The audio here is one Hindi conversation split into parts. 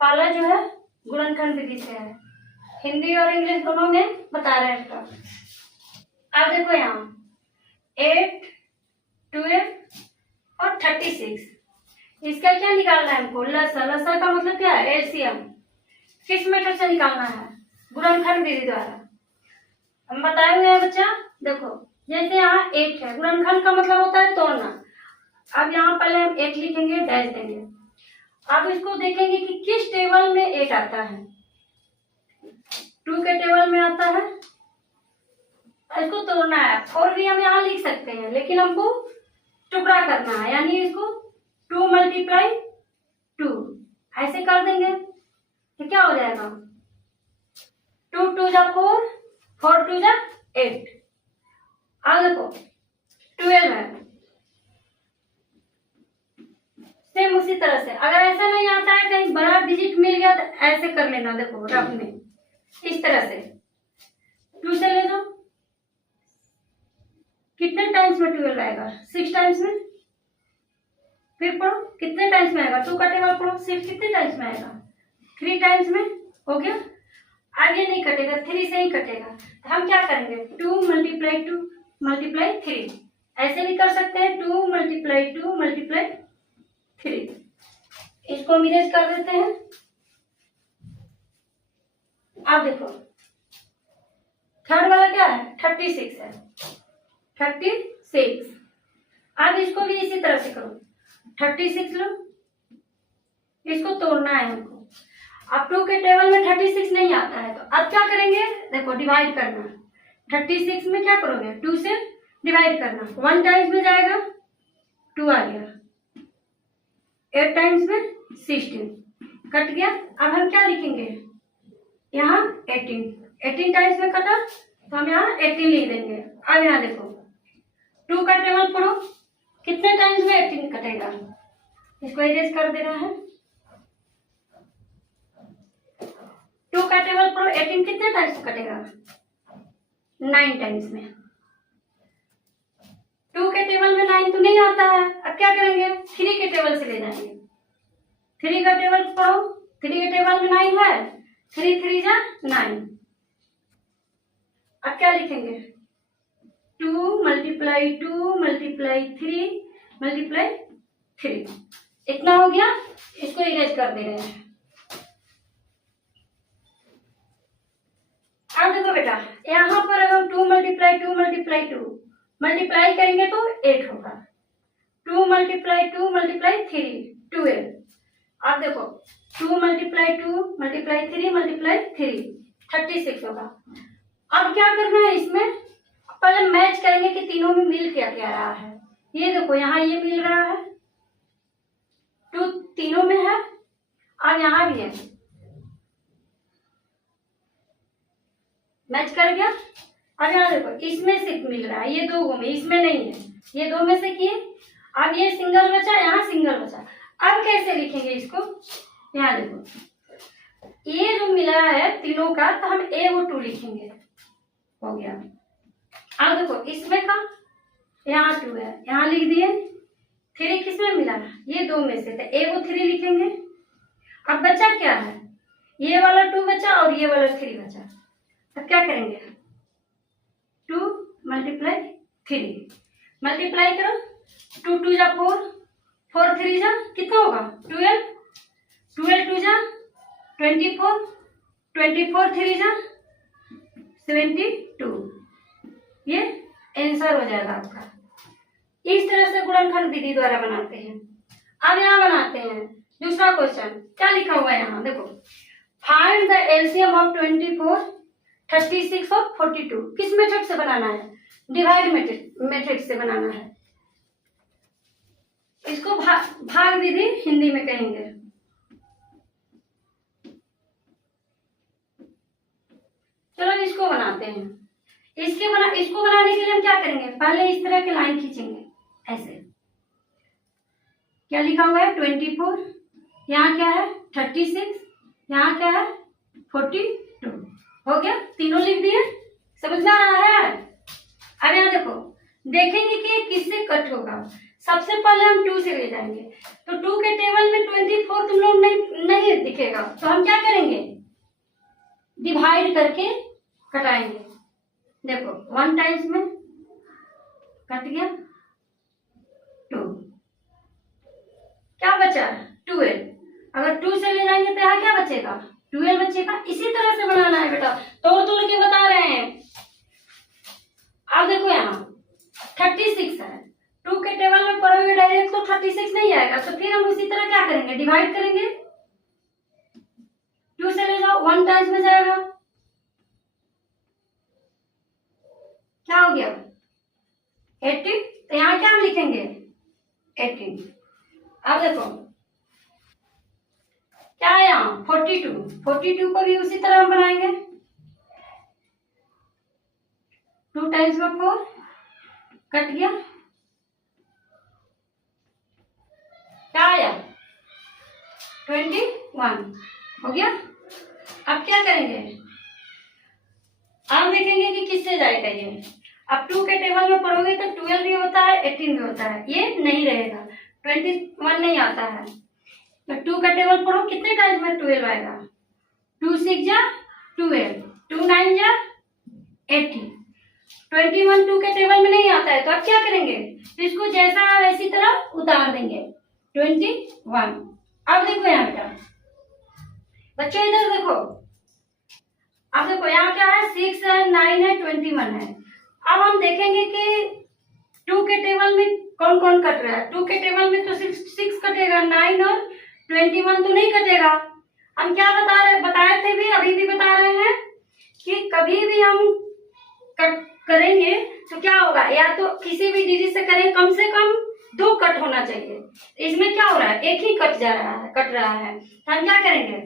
पहला जो है गुणनखंड विधि से है, हिंदी और इंग्लिश दोनों में बता रहे हैं इसका। अब देखो यहाँ 8, 12 और 36, इसका क्या निकालना है हमको? लसा। लसा का मतलब क्या है? एलसीएम। किस मेथड से निकालना है? गुणनखंड विधि द्वारा। हम बताए हुए हैं बच्चा, देखो जैसे यहाँ 8 है, गुणनखंड का मतलब होता है तोड़ना। अब यहाँ पहले हम 8 लिखेंगे, डैश देंगे। अब इसको देखेंगे कि किस टेबल में 8 आता है। 2 के टेबल में आता है, इसको तोड़ना है। 4 भी हम यहाँ लिख सकते हैं, लेकिन हमको टुकड़ा करना है, यानी इसको 2 × 2 ऐसे कर देंगे तो क्या हो जाएगा? 2 × 2 = 4, 4 × 2 = 8। अब देखो 12 है, सेम उसी तरह से। अगर ऐसा नहीं आता है, कहीं बड़ा डिजिट मिल गया तो ऐसे कर लेना। देखो रफ में इस तरह से 2 से ले लो। कितने टाइम्स में 12 आएगा? 6 टाइम्स में। फिर पढ़ो कितने टाइम्स में आएगा? 2 का टेबल पढ़ो, 6 कितने टाइम्स में आएगा? 3 टाइम्स में। हो गया, आगे नहीं कटेगा, 3 से ही कटेगा। तो हम क्या करेंगे? 2 × 2 × 3 ऐसे भी कर सकते हैं। 2 × 2 × 3। इसको हम इरेज कर देते हैं। अब देखो थर्ड वाला क्या है? 36 है, 36। अब इसको भी इसी तरह से करो। 36 लो, इसको तोड़ना है हमको। अब 2 के टेबल में 36 नहीं आता है, तो अब क्या करेंगे? देखो डिवाइड करना। 36 में क्या करोगे? 2 से डिवाइड करना। 1 टाइम्स में जाएगा, 2 आ गया। 8 टाइम्स में 16 कट गया। अब हम क्या लिखेंगे? यहाँ 18 टाइम्स में कटा, तो हम यहाँ 18 लिख देंगे। अब यहाँ देखो 2 का टेबल पढ़ो, कितने टाइम्स में 18 कटेगा? इसको इरेज कर देना है। 2 का टेबल पढ़ो, 18 कितने टाइम्स कटेगा? 9 टाइम्स में। 2 के टेबल में 9 तो नहीं आता है, अब क्या करेंगे? 3 के टेबल से ले जाएंगे। 3 का टेबल पढ़ो, 3 के टेबल में 9 है, 3 3 जा 9। अब क्या लिखेंगे? 2 × 2 × 3 × 3। इतना हो गया, इसको इरेज कर दे रहे हैं। अब देखो बेटा, यहाँ पर अगर हम 2 × 2 × 2 मल्टीप्लाई करेंगे तो 8 होगा। 2 × 2 × 3 12। अब देखो 2 × 2 × 3 36 होगा। अब क्या करना है? इसमें पहले मैच करेंगे कि तीनों में मिल क्या क्या रहा है। ये देखो यहाँ ये मिल रहा है, 2 तीनों में है, और यहाँ भी है, मैच कर गया। अब यहाँ देखो इसमें सिर्फ मिल रहा है, ये 2 में, इसमें नहीं है। ये 2 में से किए, अब ये सिंगल बचा, यहाँ सिंगल बचा। अब कैसे लिखेंगे इसको? यहाँ देखो ये जो मिला है तीनों का, तो हम A2 लिखेंगे। हो गया। अब देखो इसमें का यहाँ 2 है, यहाँ लिख दिए। 3 किसमें मिला? ये 2 में से, तो A3 लिखेंगे। अब बचा क्या है? ये वाला 2 बचा और ये वाला 3 बचा। अब क्या करेंगे? 2 × 3 मल्टीप्लाई करो। 2 2 जा 4, 4 3 जा कितना होगा? 12, 12 2 जा 24, 24 3 जा 72। ये आंसर हो जाएगा आपका। इस तरह से गुणनखंड विधि द्वारा बनाते हैं। अब यहाँ बनाते हैं दूसरा क्वेश्चन। क्या लिखा हुआ है यहाँ देखो, फाइंड द एलसीएम ऑफ 24, 36 और 42। किस मेथड से बनाना है? डिवाइड मेथड से बनाना है। इसको भाग विधि हिंदी में कहेंगे। चलो इसको बनाते हैं। इसको बनाने के लिए हम क्या करेंगे? पहले इस तरह के लाइन खींचेंगे ऐसे। क्या लिखा हुआ है? 24, यहाँ क्या है? 36, यहाँ क्या है? 42। हो गया, तीनों लिख दिए। समझ में आ रहा है? अब यहाँ देखो, देखेंगे कि किससे कट होगा। सबसे पहले हम 2 से ले जाएंगे, तो 2 के टेबल में 24 तुम लोग नहीं दिखा दिखेगा, तो हम क्या करेंगे, डिवाइड करके कटाएंगे। देखो 1 टाइम्स में कट गया 2, क्या बचा 12। अगर 2 से ले जाएंगे तो यहाँ क्या बचेगा, 12 बचेगा। इसी तरह से बनाना है बेटा, तोड़ तोड़ के बता रहे हैं। अब देखो यहाँ 36 है, 2 के टेबल में पढ़ोगे डायरेक्ट तो 36 नहीं आएगा, तो फिर हम उसी तरह क्या करेंगे, डिवाइड करेंगे। 2 से ले जाओ 1 टाइम्स में जाएगा, क्या हो गया 18। तो यहाँ क्या हम लिखेंगे 18। अब देखो क्या है यहाँ 42 को भी उसी तरह हम बनाएंगे। 2 टाइम्स में 4 कट गया, क्या आया 21 हो गया। अब क्या करेंगे, अब देखेंगे कि किससे जाएगा ये। अब 2 के टेबल में पढ़ोगे तो 12 भी होता है 18 भी होता है, ये नहीं रहेगा, 21 नहीं आता है। तो 2 का टेबल पढ़ो, कितने टाइम्स में 12 आएगा, 2 6 जा 12, 2 9 जा 18। 21 2 के टेबल में नहीं आता है, तो अब क्या करेंगे, इसको जैसा है वैसी तरह उतार देंगे 21। अब देखो यहाँ बेटा बच्चों, इधर देखो, अब देखो यहाँ क्या है 6 है 9 है 21 है। अब हम देखेंगे कि 2 के टेबल में कौन कौन कट रहा है। 2 के टेबल में तो 6 कटेगा, 9 और 21 तो नहीं कटेगा। हम क्या बताए थे भी, अभी भी बता रहे हैं कि कभी भी हम कट करेंगे तो क्या होगा, या तो किसी भी डिजिट से करें कम से कम 2 कट होना चाहिए। इसमें क्या हो रहा है, एक ही कट रहा है। तो हम क्या करेंगे,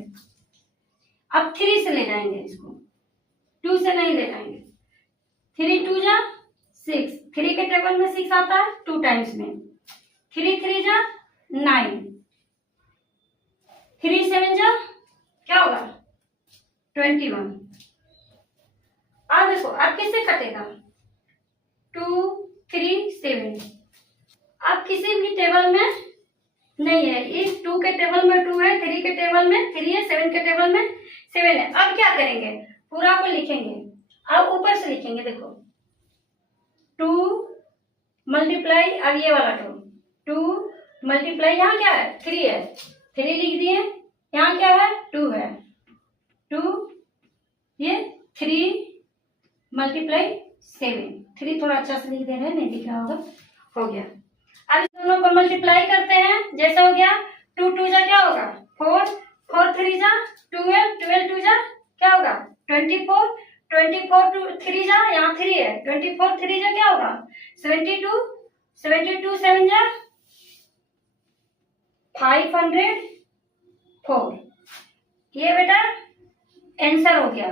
अब 3 से ले जाएंगे इसको, 2 से नहीं ले जाएंगे। 3 2 जा 6, 3 के टेबल में 6 आता है 2 टाइम्स में, 3 3 जा 9, 3 7 जा क्या होगा 21। अब देखो अब किससे कटेगा 2 3 7। अब किसी भी टेबल में नहीं है, इस 2 के टेबल में 2 है, 3 के टेबल में 3 है, 7 के टेबल में 7 है। अब क्या करेंगे, पूरा को लिखेंगे। अब ऊपर से लिखेंगे, देखो 2 मल्टीप्लाई, अब ये वाला 2 मल्टीप्लाई, यहाँ क्या है 3 है, 3 लिख दिए, यहाँ क्या है 2 है, 2 ये 3 मल्टीप्लाई 7, 3 थोड़ा अच्छा से लिख दे रहे हैं, नहीं दिख रहा होगा, हो गया। अब इस दोनों को मल्टीप्लाई करते हैं, जैसा हो गया 2 2 जा क्या होगा 4, 4 3 जा 12, 12 2 जा क्या होगा 24, 24 2 3 जा यहाँ 3 है, 24 3 जा क्या होगा 72, 72 7 जा 504। ये बेटा आंसर हो गया।